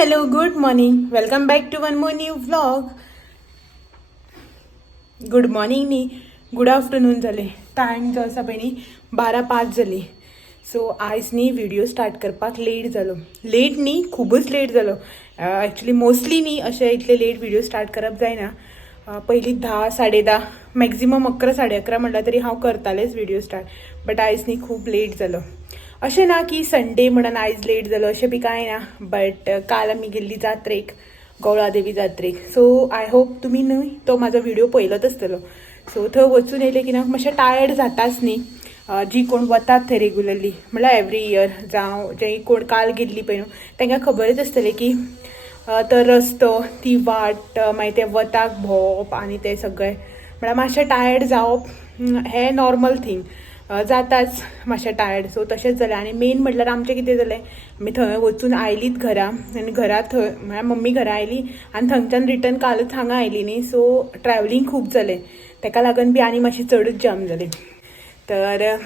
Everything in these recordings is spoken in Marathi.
hello, good morning. Welcome back to one more new vlog. Good morning न्ही गुड आफ्टरनून जाले. टायम जो आसा पळय न्ही 12:05 जाली. सो आयज न्ही व्हिडिओ स्टार्ट करपाक लेट जालो. लेट न्ही खूबच लेट जालो. एक्चुअली मोस्टली न्ही अशें इतले लेट व्हिडिओ स्टार्ट करप जायना. पयलीं 10, 10:30 मॅक्झिमम 11, 11:30 म्हणल्यार तरी हांव करतालेंच व्हिडिओ स्टार्ट. बट आयज न्ही खूब लेट जालो. अशें ना की संडे म्हणून आयज लेट जालो अशें बी कांय ना. बट काल आमी गेल्ली जात्रेक, गवळादेवी जात्रेक. सो आय होप तुमी न्हय तो म्हाजो व्हिडिओ पळयलोच आसतलो. सो थंय वचून येयलें की ना मातशें टायर्ड जाताच न्ही. जी कोण वतात थंय रेगुलरली म्हणल्यार एवरी इयर जावं जे कोण काल गेल्ली पळय न्हू तांकां खबरच आसतलें की तो रस्तो, ती वाट, मागीर ते वताक भोंवप आनी तें सगळें म्हळ्यार मातशें टायर्ड जावप हें नॉर्मल थिंग. जाताच मातशें टायर्ड. सो तशेंच जालें. आनी मेन म्हटल्यार आमचें कितें जालें, आमी थंय वचून आयलीत घरा आनी घरा थंय म्हळ्यार मम्मी घरा आयली आनी थंयच्यान रिटर्न कालूच हांगा आयली न्ही. सो ट्रॅवलींग खूब जालें. ताका लागून बी आनी मातशी चडूच जाम जाली. तर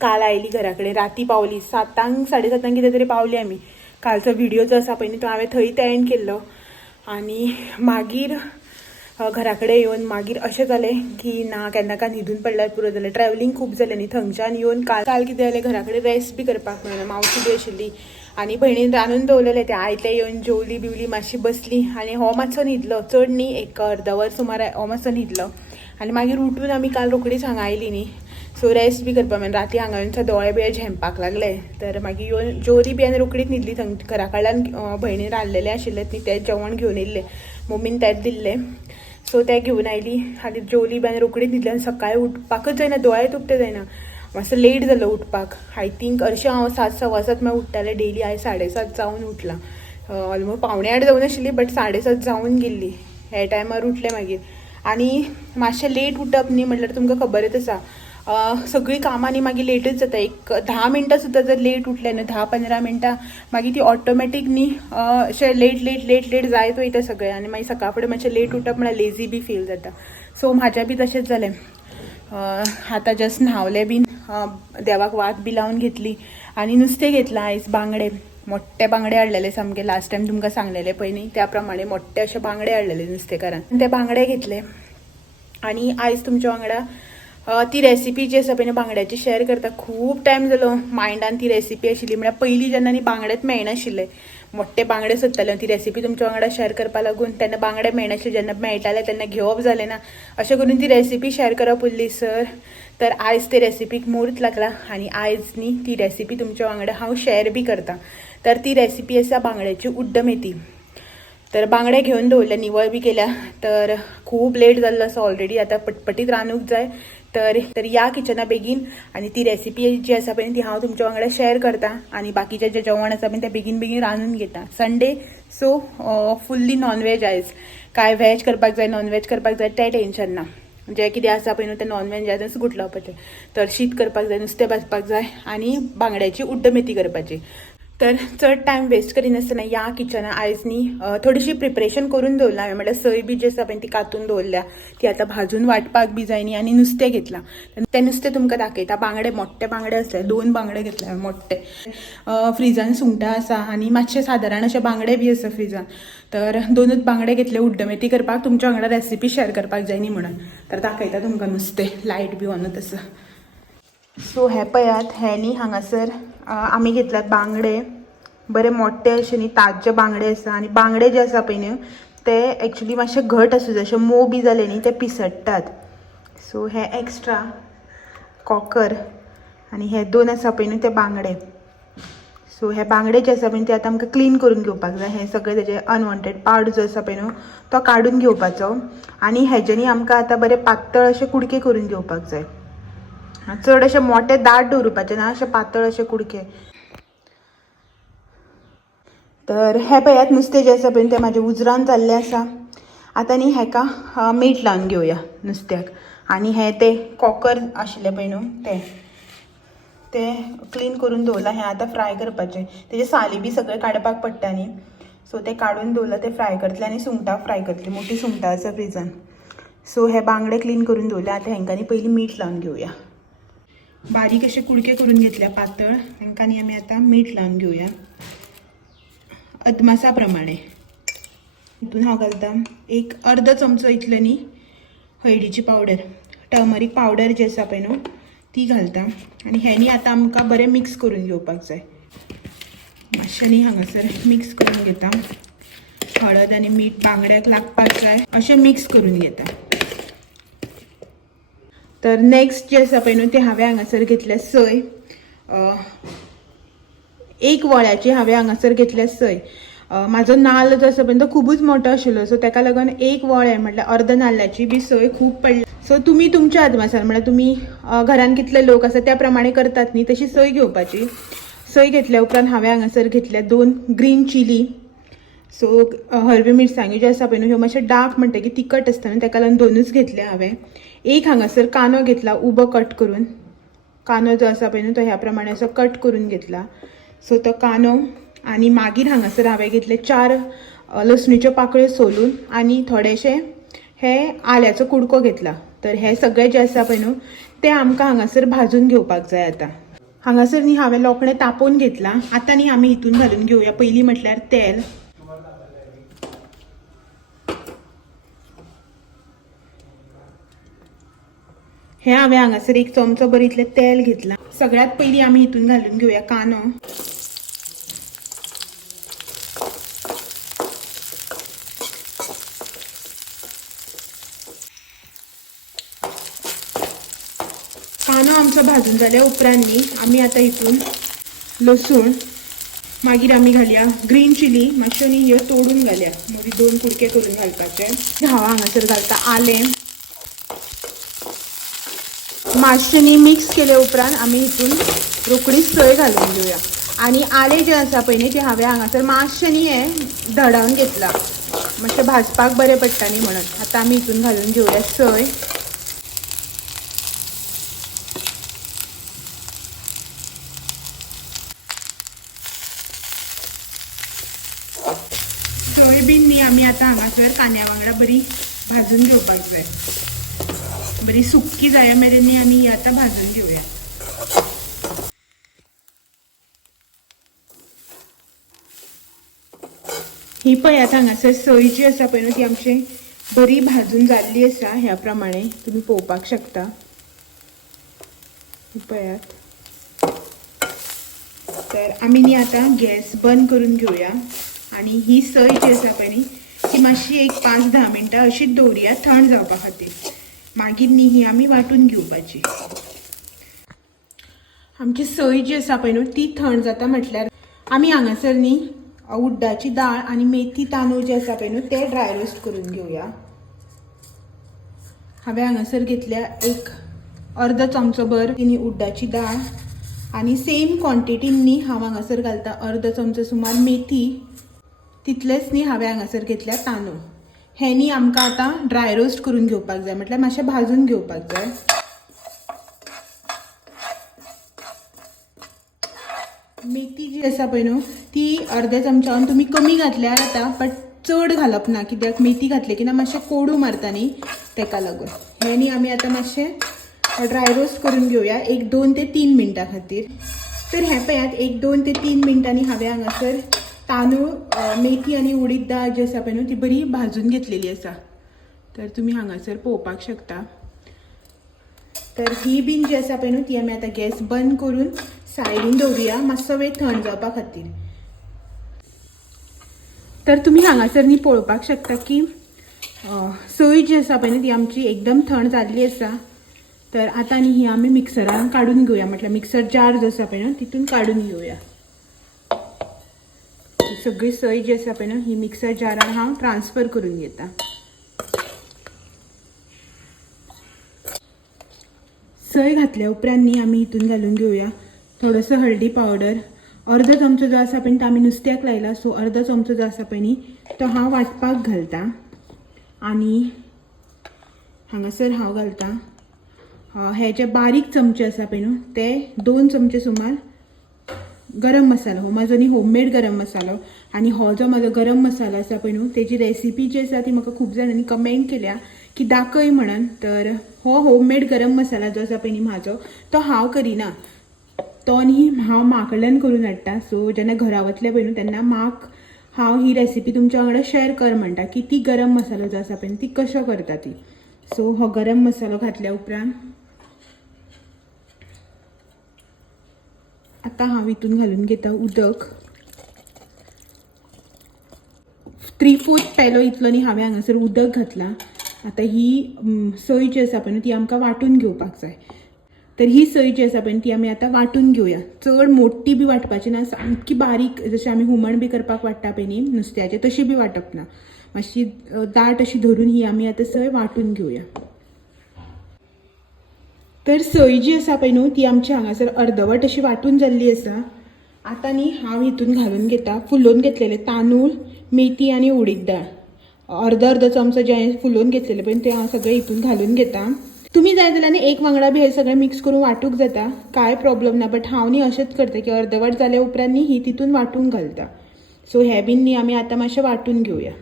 काल आयली घरा कडेन राती पावली 7:00 7:30 कितें तरी पावली आमी. कालचो व्हिडिओ जो आसा पळय न्ही तो हांवें थंय एंड केल्लो. आनी मागीर घरा कडेन येवन मागीर अशें जालें की ना केन्ना न्हिदून पडल्यार पुरो जालें. ट्रॅवलींग खूब जालें न्ही. थंयच्यान येवन काल कितें जालें घरा कडेन रेस्ट बी करपाक मेळना. मावशी बी आशिल्ली आनी भयणीन रांदून दवरलेलें तें आयतें येवन जेवली बिवली मातशी बसली. आनी हो मातसो न्हिदलो चड न्ही एक अर्द वर सुमार हो मातसो न्हिदलो. आनी मागीर उठून आमी काल रोखडीच हांगा आयली न्ही. सो रेस्ट बी करपाक मेळना. राती हांगा येवन दोळे बिळे झेंपाक लागले. तर मागीर येवन जेवली बी आनी रोखडीच न्हिदली. थंय घरा कडल्यान भयणीन रांदलेलें आशिल्लें न्ही तें जेवण घेवन येयल्लें. मम्मीन तेंच दिल्लें. सो तें घेवन आयली आनी जेवली बी आनी रोखडीच न्हिदली. आनी सकाळीं उठपाकच जायना, दोळेच उगते जायना. मातसो लेट जालो उठपाक. आय थिंक हरशीं हांव 7, 7:15 म्हळ्यार उठ्ठालें डेली. आयज 7:30 जावन उठलां. ऑलमोस्ट 7:45 जावन आशिल्ली बट 7:30 जावन गेल्ली. हे टायमार उठलें मागीर. आनी मातशें लेट उठप न्ही म्हटल्यार तुमकां खबरच आसा सगळीं कामां न्ही मागीर लेटच जाता. एक 10 मिनटां सुद्दां जर लेट उठलें न्ही 10-15 मिनटां मागीर ती ऑटोमॅटीक न्ही अशें लेट जायत वयता सगळें. आनी मागीर सकाळ फुडें मातशें लेट उठप म्हळ्यार लेजी बी फील जाता. सो म्हाजें बी तशेंच जालें. आतां जस्ट न्हावलें बीन, देवाक वात बी लावन घेतली आनी नुस्तें घेतलां आयज. बांगडे, मोठे बांगडे हाडलेले सामके. लास्ट टायम तुमकां सांगलेलें पळय न्ही त्या प्रमाणे मोठे अशे बांगडे हाडलेले नुस्तेकारान. ते बांगडे घेतले आनी आयज तुमच्या वांगडा ती रेसिपी जी आसा पळय बांगड्याची शेअर करता. खूब टायम जालो मायंडान ती रेसिपी आशिल्ली. म्हळ्यार पयलीं जेन्ना न्ही बांगडेच मेळनाशिल्ले, मोठे बांगडे सोदताले ती रेसिपी तुमच्या वांगडा शेअर करपा लागून. तेन्ना बांगडे मेळनाशिल्ले. जेन्ना मेळटाले तेन्ना घेवप जालें ना. अशें करून ती रेसिपी शेअर करप उरली सर. तर आयज ते रेसिपीक मुहूर्त लागला आनी आयज न्ही ती रेसिपी तुमच्या वांगडा हांव शेअर बी करता. तर ती रेसिपी आसा बांगड्याची उड्ड मेथी. तर बांगडे घेवन दवरले, निवळ बी केल्या. तर खूब लेट जाल्लो आसा ऑलरेडी. आतां पटपटीत रांदूंक जाय. तर या किचना बेगीन आनी ती रेसिपी जी आसा पळय ती हांव तुमच्या वांगडा शेअर करता. आनी बाकीचें जें जेवण आसा पळय तें बेगीन बेगीन रांदून घेता. संडे सो फुल्ली नॉनवेज आयज. काय वेज करपाक जाय नॉनवेज करपाक जाय तें टेन्शन ना. जें कितें आसा पळय न्हू तें नॉनवेज जाय तें गुटलावपाचें लावपाचें. तर शीत करपाक जाय, नुस्तें भाजपाक जाय आनी बांगड्याची उड्ड मेथी करपाची. तर चड टायम वेस्ट करिनासतना या किचना आयज न्ही थोडीशी प्रिपरेशन करून दवरला हांवें. म्हळ्यार सय बी जी आसा पळय ती कातून दवरल्या. ती आतां भाजून वाटपाक बी जाय न्ही. आनी नुस्तें घेतलां. तें नुस्तें तुमकां दाखयता. बांगडे मोठे बांगडे आसले, 2 बांगडे घेतले मोठे. फ्रिजान सुंगटां आसा आनी मातशे सादारण अशे बांगडे बी आसा फ्रिजान. तर 2च बांगडे घेतले उड्ड मेथी करपाक. तुमच्या वांगडा रेसिपी शेअर करपाक जाय न्ही म्हणून. तर दाखयता तुमकां नुस्तें. लायट बी ऑनूच आसा. सो हे पळयात, हे न्ही हांगासर आमी घेतल्यात बांगडे. बरे मोठे अशे न्ही ताज्जे बांगडे आसा. आनी बांगडे जे आसा पळय न्ही ते एक्चुली मातशे घट आसूं जाय. अशे मोव बी जाले न्ही ते पिसडटात. सो हे एक्स्ट्रा कॉकर आनी हे 2 आसा पळय न्ही ते बांगडे. सो हे बांगडे जे आसा पळय ते आतां आमकां क्लीन करून घेवपाक जाय. हे सगळे तेजे अनवॉन्टेड पार्ट जो आसा पळय न्हू तो काडून घेवपाचो. आनी हेजे न्ही आमकां आतां बरे पातळ अशे कुडके करून घेवपाक जाय. चड अशे मोठे दाट दवरुपाचे ना, अशे पातळ अशे कुडके. तर हे पळयात नुस्तें जें आसा पळय तें म्हाजें उजरावन जाल्लें आसा. आतां न्ही हेका मीठ लावन घेवया नुस्त्याक. आनी हे तें कॉकर आशिल्लें पळय न्हू तें क्लीन करून दवरलां. हें आतां फ्राय करपाचें. तेजे साली बी सगळे काडपाक पडटा न्ही. सो तें काडून दवरलां. तें फ्राय करतलें आनी सुंगटां फ्राय करतलीं. मोठी सुंगटां आसा फ्रिजान. सो हे बांगडे क्लीन करून दवरले. आतां हेंकां न्ही पयलीं मीठ लावन घेवया. बारीक अशे कुडके करून घेतल्या पातळ. हेंकां न्ही आमी आतां मीठ लावन घेवया. अदमासा प्रमाणे हितून हांव घालता एक अर्द चमचो इतलो न्ही हळदीची पावडर, टर्मरीक पावडर जी आसा पळय न्हू ती घालता आनी हेनी आतां आमकां बरें मिक्स करून घेवपाक जाय. मातशें न्ही हांगासर मिक्स करून घेता. हळद आनी मीठ बांगड्याक लागपाक जाय अशें मिक्स करून घेता. तर नेक्स्ट जे आसा पळय न्हू ते हांवें हांगासर घेतल्या सय, एक वळ्याची हांवें हांगासर घेतल्या सय. म्हाजो नाल्ल जो आसा पळय तो खूबच मोठो आशिल्लो सो ताका लागून एक वळें म्हटल्यार अर्द नाल्ल्याची बी सय खूब पडली. सो तुमी तुमच्या अदमासान म्हळ्यार तुमी घरान कितले लोक आसा त्या प्रमाणे करतात न्ही तशी सय घेवपाची. सय घेतल्या उपरांत हांवें हांगासर घेतल्या 2 ग्रीन चिली. सो हरव्यो मिरसांग्यो ज्यो आसा पळय न्हू ह्यो मातशे डार्क म्हणटकीर तिखट आसता न्हू ताका लागून 2च घेतल्या हांवें. एक हांगासर कांदो घेतला उबो कट करून. कांदो जो आसा पळय न्हू तो ह्या प्रमाणे असो कट करून घेतला. सो तो कांदो आनी मागीर हांगासर हांवें घेतले 4 लसणीच्यो पाकळ्यो सोलून आनी थोडेशे हे आल्याचो कुडको घेतला. तर हे सगळे जे आसा पळय न्हू ते आमकां हांगासर भाजून घेवपाक जाय. आतां हांगासर न्ही हांवें लोकणें तापोवन घेतला. आतां न्ही आमी हितून घालून घेवया पयलीं म्हटल्यार तेल. हे हांवें हांगासर एक चमचो भर इतलें तेल घेतला. सगळ्यात पयलीं आमी हितून घालून घेवया कांदो. कांदो आमचो भाजून जाल्या उपरांत न्ही आमी आतां हितून लसूण, मागीर आमी घालया ग्रीन चिली मातश्यो न्ही ह्यो तोडून घालया. मदीं 2 कुडके करून घालपाचे. हांव हांगासर घालता आलें. मातशें न्ही मिक्स केले उपरांत आमी हितून रोकडीच सय घालून घेवया. आनी आलें जें आसा पळय न्ही तें हांवें हांगासर मातशें न्ही हें धडावन घेतला. मातशें भाजपाक बरें पडटा न्ही म्हणून. आतां आमी हितून घालून घेवया सय. सय बीन न्ही आमी आतां हांगासर कांद्या वांगडा बरी भाजून घेवपाक जाय. बरी सुक्की जाय मेरेन न्ही आमी ही आतां भाजून घेवया. ही पळय आतां हांगासर सय जी आसा पळय न्हू ती आमची बरी भाजून जाल्ली आसा. ह्या प्रमाणे तुमी पळोवपाक शकता. पळयात. तर आमी न्ही आतां गॅस बंद करून घेवया आनी ही सय जी आसा पळय न्ही ती मातशी एक 5-10 मिनटां अशीच दवरया थंड जावपा खातीर. मागीर न्ही ही आमी वांटून घेवपाची. आमची सय जी आसा पळय न्हू ती थंड जाता म्हटल्यार आमी हांगासर न्ही उड्डाची दाळ आनी मेथी तांदूळ जे आसा पळय न्हू ते ड्राय रोस्ट करून घेवया. हांवें हांगासर घेतल्या एक अर्द चमचो भर ती उड्डाची दाळ आनी सेम क्वॉन्टिटीन न्ही हांव हांगासर घालता अर्द चमचो सुमार मेथी. तितलेच न्ही हांवें हांगासर घेतल्या तांदूळ. हे न्ही आमकां आतां ड्राय रोस्ट करून घेवपाक जाय म्हटल्यार मातशें भाजून घेवपाक जाय. मेथी जी आसा पळय न्हू ती अर्दे चमच्यान तुमी कमी घातल्यार जाता बट चड घालप ना कित्याक मेथी घातले की ना मातशें कोडू मारता न्ही ताका लागून. हे न्ही आमी आतां मातशें ड्राय रोस्ट करून घेवया एक 2 ते 3 मिनटां खातीर. तर हे पळयात एक 2 ते 3 मिनटांनी हांवें हांगासर तांदूळ, मेथी आनी उडीद दाळ जी आसा पळय न्हू ती बरी भाजून घेतलेली आसा. तर तुमी हांगासर पळोवपाक शकता. तर ही बीन जी आसा पळय न्हू ती आमी आतां गॅस बंद करून सायडीन दवरुया मातसो वेळ थंड जावपा खातीर. तर तुमी हांगासर न्ही पळोवपाक शकता की सय जी आसा पळय न्ही ती आमची एकदम थंड जाल्ली आसा. तर आतां न्ही ही आमी मिक्सरान काडून घेवया म्हटल्यार मिक्सर जार जो आसा पळय न्हू तितून काडून घेवया. सगळी सय जी आसा पळय न्हू ही मिक्सर जारान हांव ट्रान्सफर करून घेता. सय घातल्या उपरांत न्ही आमी हितून घालून घेवया थोडोसो हळदी पावडर. अर्द चमचो जो आसा पळय तो आमी नुस्त्याक लायला सो अर्द चमचो जो आसा पळय न्ही तो हांव वांटपाक घालता. आनी हांगासर हांव घालता हे जे बारीक चमचे आसा पळय न्हू ते 2 चमचे सुमार गरम मसालो. हो म्हाजो न्ही होममेड गरम मसालो. आनी हो जो म्हाजो गरम मसालो आसा पळय न्हू तेजी रेसिपी जी आसा ती म्हाका खूब जाणांनी कमेंट केल्या की दाखय म्हणून. तर हो होममेड गरम मसाला जो आसा पळय न्ही म्हाजो तो हांव करिना. तो न्ही हांव माकडल्यान करून हाडटा. सो जेन्ना घरा वतले पळय न्हू तेन्ना माक हांव ही रेसिपी तुमच्या वांगडा शेअर कर म्हणटा की ती गरम मसालो जो आसा पळय ती कशो करता ती. सो हो गरम मसालो घातल्या उपरांत आता हांव हितून घालून घेता उदक. 3/4 पेलो इतलो न्ही हांवें हांगासर उदक घातला. आता ही सोय जी आसा पळय ती आमकां वाटून घेवपाक जाय. तर ही सोय जी आसा पळय ती आमी आतां वाटून घेवया. चड मोठी बी वाटपाची ना, सामकी बारीक जशी आमी हुमण बी करपाक वाटता पळय न्ही नुस्त्याचे तशी बी वाटप ना. मातशी दाट अशी धरून ही आमी आतां सोय वाटून घेवया. तर सोय जी आसा पळय न्हू ती आमची हांगासर अर्दवट अशी वाटून जाल्ली आसा. आता न्ही हांव हितून घालून घेता फुलोवन घेतलेले तांदूळ, मेथी आनी उडीद दाळ. अर्द चमचो जे फुलोवन घेतलेले पळय ते हांव सगळे हितून घालून घेता. तुम्ही जाय जाल्यार न्ही एक वांगडा बी हे सगळें मिक्स करून वाटूंक जाता, कांय प्रॉब्लेम ना. बट हांव न्ही अशेंच करता की अर्दवट जाल्या उपरांत न्ही ही तितून वाटून घालता. सो हे बीन न्ही आमी आतां मातशें वाटून घेवया.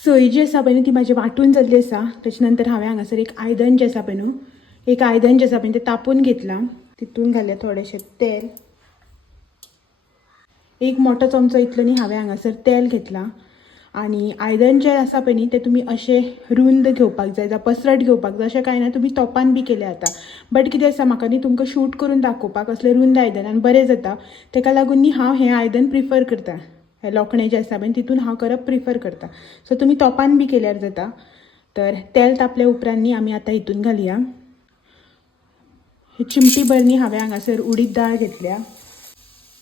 सोय जी आसा पळय न्ही ती म्हाजी वाटून जाल्ली आसा. तेच्या नंतर हांवें हांगासर एक आयदन जें आसा पळय न्हू एक आयदन जें आसा पळय तें तापोवन घेतलां. तितून घालें थोडेंशें तेल. एक मोठो चमचो इतलो न्ही हांवें हांगासर तेल घेतलां. आणि आयदन जें आसा पळय न्ही तें तुमी अशें रुंद घेवपाक जाय जावं पसरट घेवपाक जाय. अशें कांय ना, तुमी तोपान बी केलें जाता. बट कितें आसा म्हाका न्ही तुमकां शूट करून दाखोवपाक असलें रुंद आयदनान बरें जाता. तेका लागून न्ही हांव हें आयदन प्रिफर करता. हें लोखणें जें आसा पळय तितून हांव करप प्रिफर करता. सो तुमी तोपान बी केल्यार जाता. तर तेल तापल्या उपरांत न्ही आमी आतां हितून घालया. चिमटी भर न्ही हांवें हांगासर उडीद दाळ घेतल्या.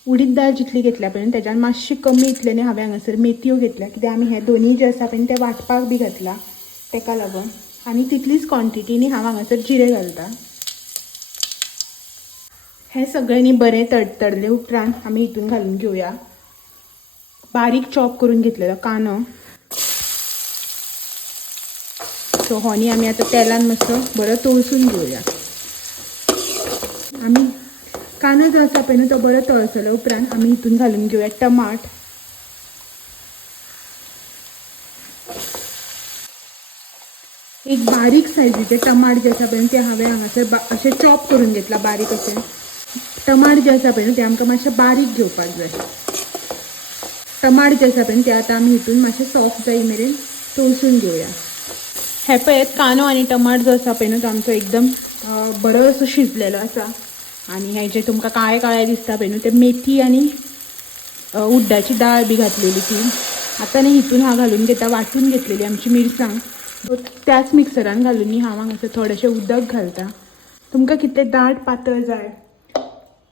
उडीद दाळ जितली घेतल्या पळय तेच्यान मातशी कमी इतले न्ही हांवें हांगासर मेथयो घेतल्या. कित्याक आमी हे दोनी जे आसा पळय ते वाटपाक बी घातला तेका लागून. आनी तितलीच क्वॉन्टिटी न्ही हांव हांगासर जिरे घालता. हें सगळें न्ही बरें तडतडले उपरांत आमी हितून घालून घेवया बारीक चॉप करून घेतलेलो कांदो. सो हो न्ही आमी आतां तेलान मातसो बरो तळसून घेवया. आमी कांदो जो आसा पळय न्हू तो बरो तळसल्या उपरांत आमी हितून घालून घेवया टमाट. एक बारीक सायजीचे टमाट जे आसा पळय ते हांवें हांगासर अशें चॉप करून घेतला बारीक अशें. टमाट जे आसा पळय न्हू ते आमकां मातशें बारीक घेवपाक जाय. टमाट जे आसा पळय ते आतां आमी हितून मातशें सॉफ्ट जाय मेरेन तळसून घेवया. हे पळयात कांदो आनी टमाट जो आसा पळय न्हू तो आमचो एकदम बरो असो शिजलेलो आसा. आनी हे जे तुमकां काळे काळे दिसता पळय न्हू ते मेथी आनी उड्डाची दाळ बी घातलेली ती. आतां न्ही हितून हांव घालून घेता वाटून घेतलेली आमची मिरसांग. त्याच मिक्सरान घालून न्ही हांव हांगासर थोडेशें उदक घालता. तुमकां कितलें दाट पातळ जाय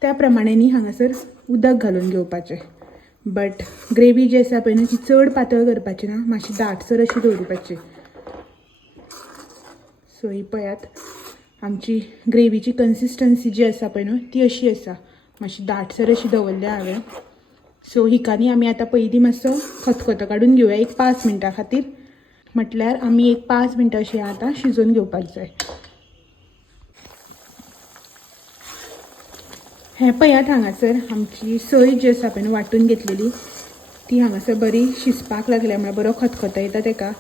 त्या प्रमाणे न्ही हांगासर उदक घालून घेवपाचें. बट ग्रेवी जी आसा पळय न्हू ती चड पातळ करपाची ना, मातशी दाटसर अशी दवरपाची. सो ही पळयात आमची ग्रेवीची कन्सिस्टन्सी जी आसा पळय न्हू ती अशी आसा. मातशी दाटसर अशी दवरल्या हांवें. सो हिका न्ही आमी आतां पयलीं मातसो खतखतो काडून घेवया एक 5 मिनटां खातीर. म्हटल्यार आमी एक 5 मिनटां अशी आतां शिजोवन घेवपाक जाय. हें पळयात हांगासर आमची सोय जी आसा पळय न्हू वाटून घेतलेली ती हांगासर बरी शिजपाक लागल्या. म्हळ्यार बरो खतखतो येता तेका.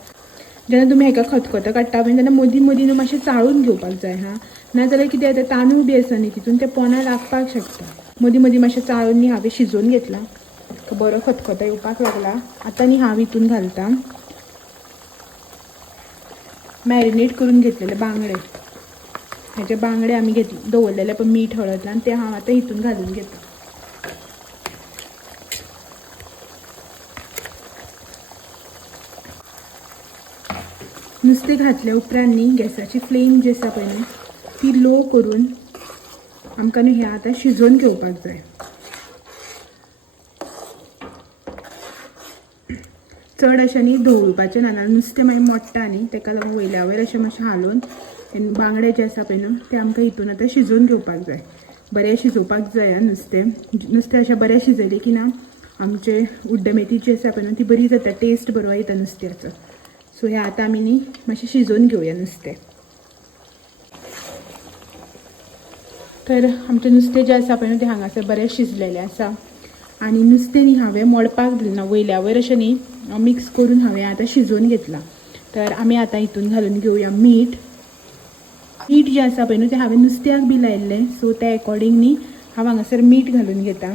जेन्ना तुमी हेका खतखतो काडटा पळय तेन्ना मदीं मदीं न्हू मातशें चाळून घेवपाक जाय हां. नाजाल्यार कितें जाता तांदूळ बी आसा न्ही तितून ते पोंदा लागपाक शकता. मदीं मदीं मातशें चाळून न्ही हांवें शिजोवन घेतला. बरो खतखतो येवपाक लागला. आतां न्ही हांव हितून घालता मॅरिनेट करून घेतलेले बांगडे. हेजे बांगडे आमी दवरलेले पण मीठ हळद घालून ते हांव आतां हितून घालून घेता. नुस्तें घातल्या उपरांत न्ही गॅसाची फ्लेम जी आसा पळय न्ही ती लो करून आमकां न्ही हें आतां शिजोवन घेवपाक जाय. चड अशें न्ही धवळपाचें ना, नुस्तें मागीर मोडटा न्ही तेका लागून वयल्या वयर अशें मातशें हालोवन बांगडे जे आसा पळय न्हू ते आमकां हितून आतां शिजोवन घेवपाक जाय. बरें शिजोवपाक जाय नुस्तें अशें बरें शिजयलें की ना आमचे उड्डमेथी जी आसा पळय न्हू ती बरी जाता. टेस्ट बरो येता नुस्त्याचो. सो हें आतां आमी न्ही मातशें शिजोवन घेवया नुस्तें. तर आमचें नुस्तें जें आसा पळय न्हू तें हांगासर बरें शिजलेलें आसा. आनी नुस्तें न्ही हांवें मोडपाक दिलें ना, वयल्या वयर अशें न्ही मिक्स करून हांवें आतां शिजोवन घेतलां. तर आमी आतां हितून घालून घेवया मीठ. मीठ जें आसा पळय न्हू तें हांवें नुस्त्याक बी लायिल्लें. सो त्या अकॉर्डिंग न्ही हांव हांगासर मीठ घालून घेता.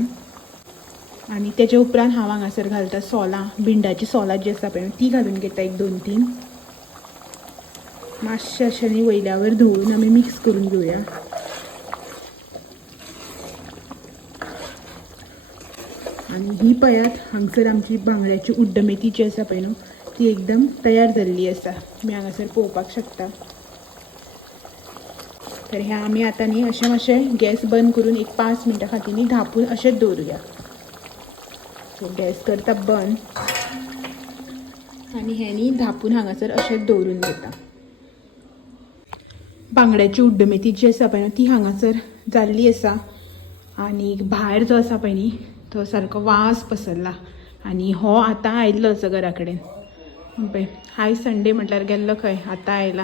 आणि त्याच्या उपरांत हांव हांगासर घालता सोलां, भिंडाची सोलां जी आसा पळय ती घालून घेता, 1-2-3 मातशें अशें न्ही वयल्यावर धुवून आमी मिक्स करून घेवया. आणि ही पळयात हांगसर आमची बांगड्याची उड्डमेथी जी आसा पळय न्हू ती एकदम तयार जाल्ली आसा. मी हांगासर पळोवपाक शकता. तर हे आमी आतां न्ही अशें मातशें गॅस बंद करून 1-5 मिनटां खातीर न्ही धांपून अशेंच दवरुया. सो गॅस करता बंद आनी हें न्ही धांपून हांगासर अशेंच दवरून घेता. बांगड्याची उड्डमेथी जी आसा पळय न्हू ती हांगासर जाल्ली आसा. आनी भायर जो आसा पळय न्ही तो सारको वास पसरला. आनी हो आतां आयिल्लो असो घरा कडेन पळय. आयज संडे म्हटल्यार गेल्लो खंय, आतां आयला.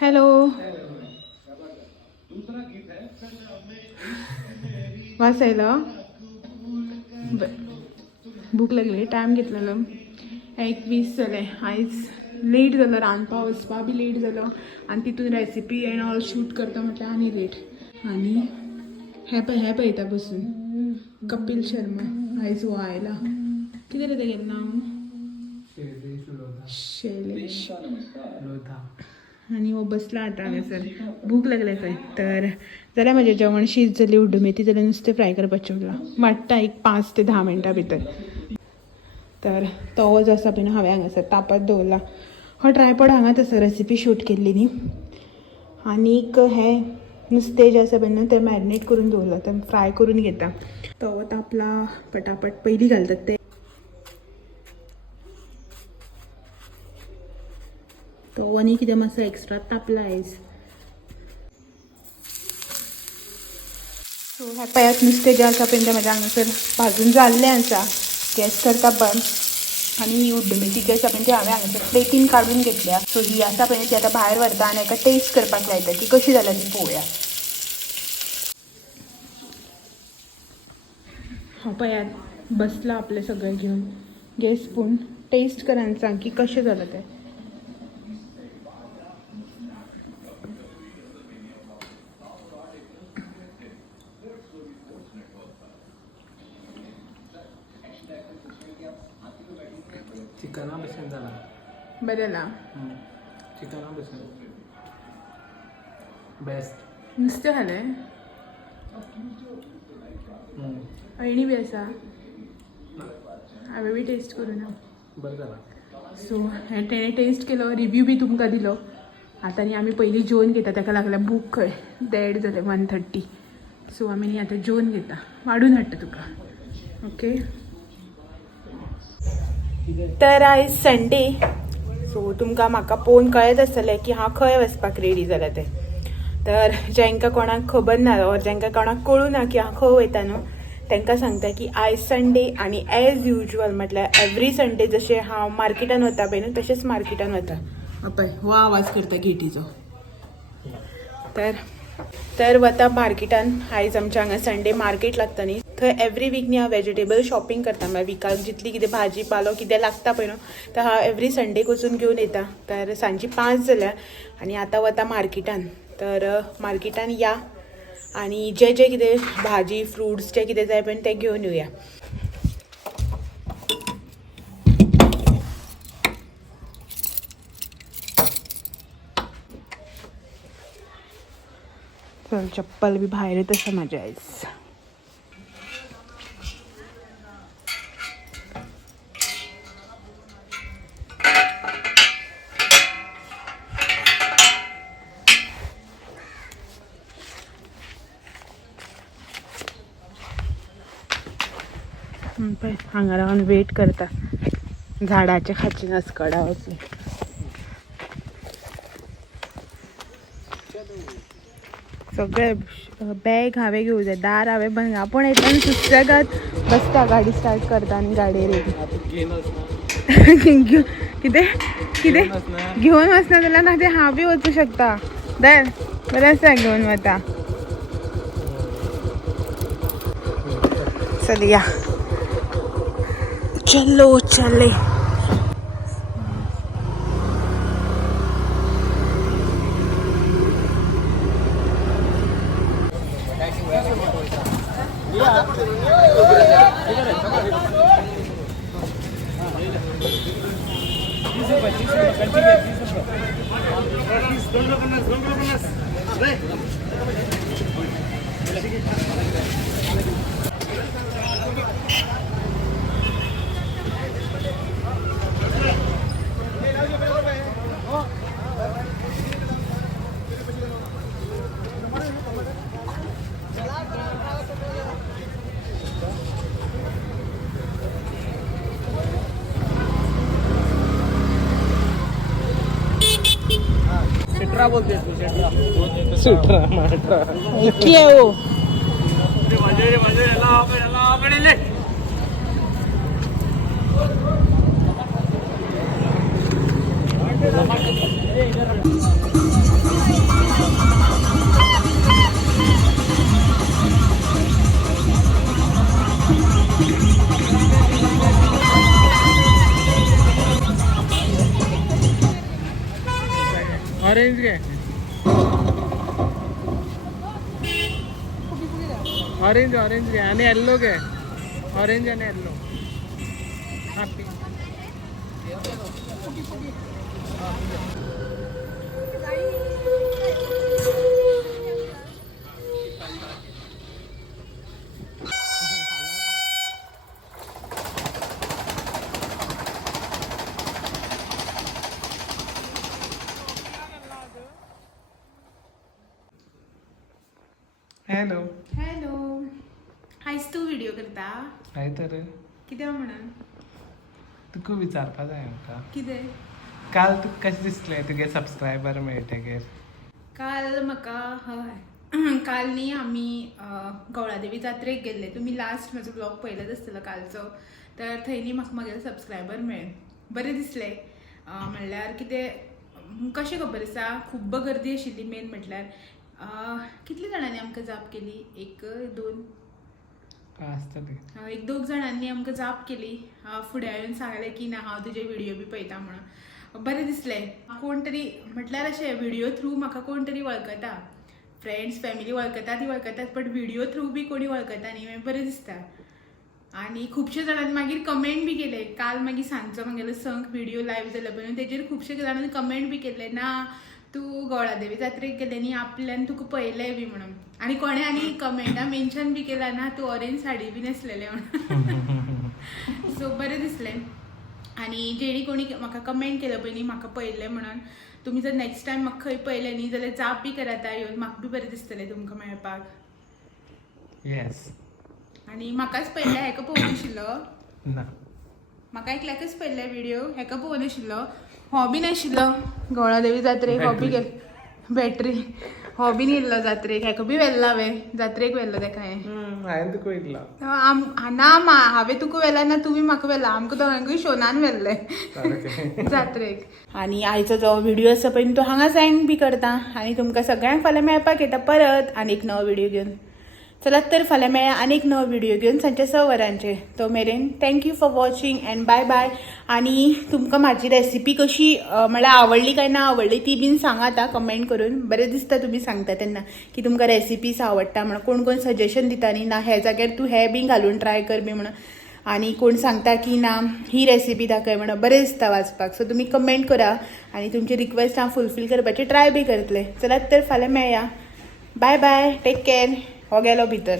हॅलो, वास आयलो. भूक लागली. टायम घेतलेलो 1:20 जाले. आयज लेट जालो, रांदपा वचपा बी लेट जालो आनी तितून रेसिपी एंड ऑल शूट करता म्हटल्यार आनी लेट. आनी हे पळयता बसून कपिल शर्मा. आयज हो आयला. कितें रे तेगेलें नांव? शैलेश लोधा. आनी हो बसला आतां हांगासर. भूक लागल्या खंय. तर जाल्यार म्हजें जेवण शीत जाली. उड्डमेथी जाल्यार नुस्तें फ्राय करपाचें उरलां. वाडटा 5 ते 10 मिनटां भितर. तर तवो जो आसा पळय न्हू हांवें हांगासर तापत दवरला. हो ट्रायपॉड हांगाच आसा, रेसिपी शूट केल्ली न्ही. आनीक हें नुस्तें जें आसा पळय न्हू तें मॅरिनेट करून दवरला, तें फ्राय करून घेता. तवो तापला, पटापट पयलीं घालतात ते तवो न्ही कितें मातसो एक्स्ट्रा तापला आयज. सो ह्या पळयात नुस्तें जें आसा पळय तें म्हाजें हांगासर भाजून जाल्लें आसा. गॅस करता बंद. आनी ही उड्डमेथी जी आसा पळय ती हांवें हांगासर प्लेटीन काडून घेतल्या. सो ही आसा पळय ती आतां भायर व्हरता आनी हाका टेस्ट करपाक लायता की कशी जाल्या ती पळोवया. हांव पळयात बसला आपलें सगळें घेवन. गॅस पूण टेस्ट कर आनी सांग की कशें जालां तें. चिकना भशेन जाला. बरें जाला. चिकना भशेन बेस्ट. नुस्तें खालें. अळणी बी आसा. हांवें बी टेस्ट करूं ना. बरें जाला. सो हें तेणें टेस्ट केलो, रिव्यू बी तुमकां दिलो. आतां न्ही आमी पयलीं जेवन घेता, ताका लागल्यार बूक खंय देड जालें 1:30. सो आमी न्ही आतां जेवन घेता. वाडून हाडटा तुका. ओके. तर आयज संडे. सो तुमकां म्हाका पळोवन कळत आसतलें की हांव खंय वचपाक रेडी जालां तें. तर जांकां कोणाक खबर ना ऑर जांकां कोणाक कळूं ना की हांव खंय वयता न्हू तांकां सांगता की आयज संडे आनी एज युजल म्हटल्यार एवरी संडे जशें हांव मार्केटान वता पळय न्हू तशेंच मार्केटान वता. पळय हो आवाज करता गेटीचो. तर वता मार्केटान. आयज आमच्या हांगा संडे मार्केट लागता न्ही, थंय एवरी वीक न्ही हांव वेजिटेबल शॉपिंग करता. म्हळ्यार विकाक जितली कितें भाजी पालो कितें लागता पळय न्हू तर हांव एवरी संडेक वचून घेवन येता. तर सांजची 5 जाल्यार आनी आतां वता मार्केटान. तर मार्केटान या आनी जें कितें भाजी फ्रुट्स जें कितें जाय पळय तें घेवन येवया. चल चप्पल बी भायरच आसा म्हाजे आयज. पळय हांगा रावन वेट करता. झाडाच्या खांचीन आसकडा वचून. सगळे बॅग हांवें घेवं जाय, दार हांवें बंद. आपूण येता आनी सुशेगाद बसता, गाडी स्टार्ट करता आनी गाडयेर येता. कितें घेवन वचना जाल्यार ना तें हांव बी वचूं शकता. धर बरें आसा घेवन वता. चल या. चलो चले. शेट्रा बोलते तू शेट्रा की आहे हो ऑरेंज घे ऑरेंज ऑरेंज घे आणि येल्लो घे ऑरेंज आणि येल्लो हा पिंक हॅलो हॅलो हायस तू व्हिडिओ करता काय तर कितें म्हणून तुका विचारपा जाय आमकां कितें काल तुका कशें दिसलें तुगे सबस्क्रायबर मेळटगीर काल म्हाका हय काल न्ही आमी गवळादेवी जात्रेक गेल्ले तुमी लास्ट म्हजो ब्लॉग पळयलोच आसतलो कालचो तर थंय न्ही म्हाका म्हगे सबस्क्रायबर मेळ्ळे बरें दिसलें म्हणल्यार कितें कशें खबर आसा खूब गर्दी आशिल्ली मेन म्हटल्यार कितल्या जाणांनी आमकां जाप केली एक दोन आसतली एक दोग जाणांनी आमकां जाप केली फुडें येवन सांगलें की ना हांव तुजे व्हिडिओ बी पळयता म्हणून बरें दिसलें कोण तरी म्हटल्यार अशें व्हिडिओ थ्रू म्हाका कोण तरी वळखता फ्रेंड्स फॅमिली वळखता ती वळखतात बट व्हिडिओ थ्रू बी कोणी वळखता न्ही मागीर बरें दिसता आनी खुबशे जाणांनी मागीर कमेंट बी केले काल मागीर सांजचो म्हगेलो संक व्हिडिओ लायव्ह जालो पळय तेजेर खुबशे जाणांनी कमेंट बी केले ना तूं गवळादेवी जात्रेक गेले न्ही आपल्यान तुका पळयलें बी म्हणून आनी कोणें आनी कमेंटां मेन्शन बी केला ना तूं ऑरेंज साडी बी न्हेसलेलें म्हणून सो बरें दिसलें आनी जेणी कोणी म्हाका कमेंट केलो पळय न्ही म्हाका पळयलें म्हणून तुमी जर नेक्स्ट टायम म्हाका खंय पळयलें न्ही जाल्यार जाप बी करात येवन म्हाका बी बरें दिसतलें तुमकां मेळपाक येस आनी म्हाकाच पळयलें हेका पळोवन आशिल्लो ना म्हाका एकल्याकच पळयल्ले व्हिडिओ हेका पळोवन आशिल्लो हो बी नाशिल्लो गवळादेवी जात्रेक हो बी गेल बॅटरी हो बी येयल्लो जात्रेक हेका बी व्हेल्लो हांवें जात्रेक व्हेल्लो तेका हांवें तुका वयतलो ना हांवें तुका व्हेला ना तुमी म्हाका व्हेला आमकां दोगांकूय शोनान व्हेल्लें जात्रेक आनी आयचो जो व्हिडिओ आसा पळय तो हांगाच एंड बी करता आनी तुमकां सगळ्यांक फाल्यां मेळपाक येता परत आनी एक नवो व्हिडिओ घेवन चलात तर फाल्यां मेळया आनीक नवो व्हिडिओ घेवन सांजचे 6 वरांचेर तो मेरेन thank you for watching and bye bye आनी तुमकां म्हाजी रेसिपी कशी म्हळ्यार आवडली काय ना आवडली ती बीन सांगात कमेंट करून बरें दिसता तुमी सांगता तेन्ना की तुमकां रेसिपीज आवडटा म्हणून कोण कोण सजेशन दिता न्ही ना हे जाग्यार तूं हे बी घालून ट्राय कर बी म्हणून आनी कोण सांगता की ना ही रेसिपी दाखय म्हणून बरें दिसता वाचपाक सो तुमी कमेंट करा आनी तुमची रिक्वेस्ट हांव फुलफील करपाची ट्राय बी करतलें चलात तर फाल्यां मेळया बाय बाय टेक केअर हो गेलो भितर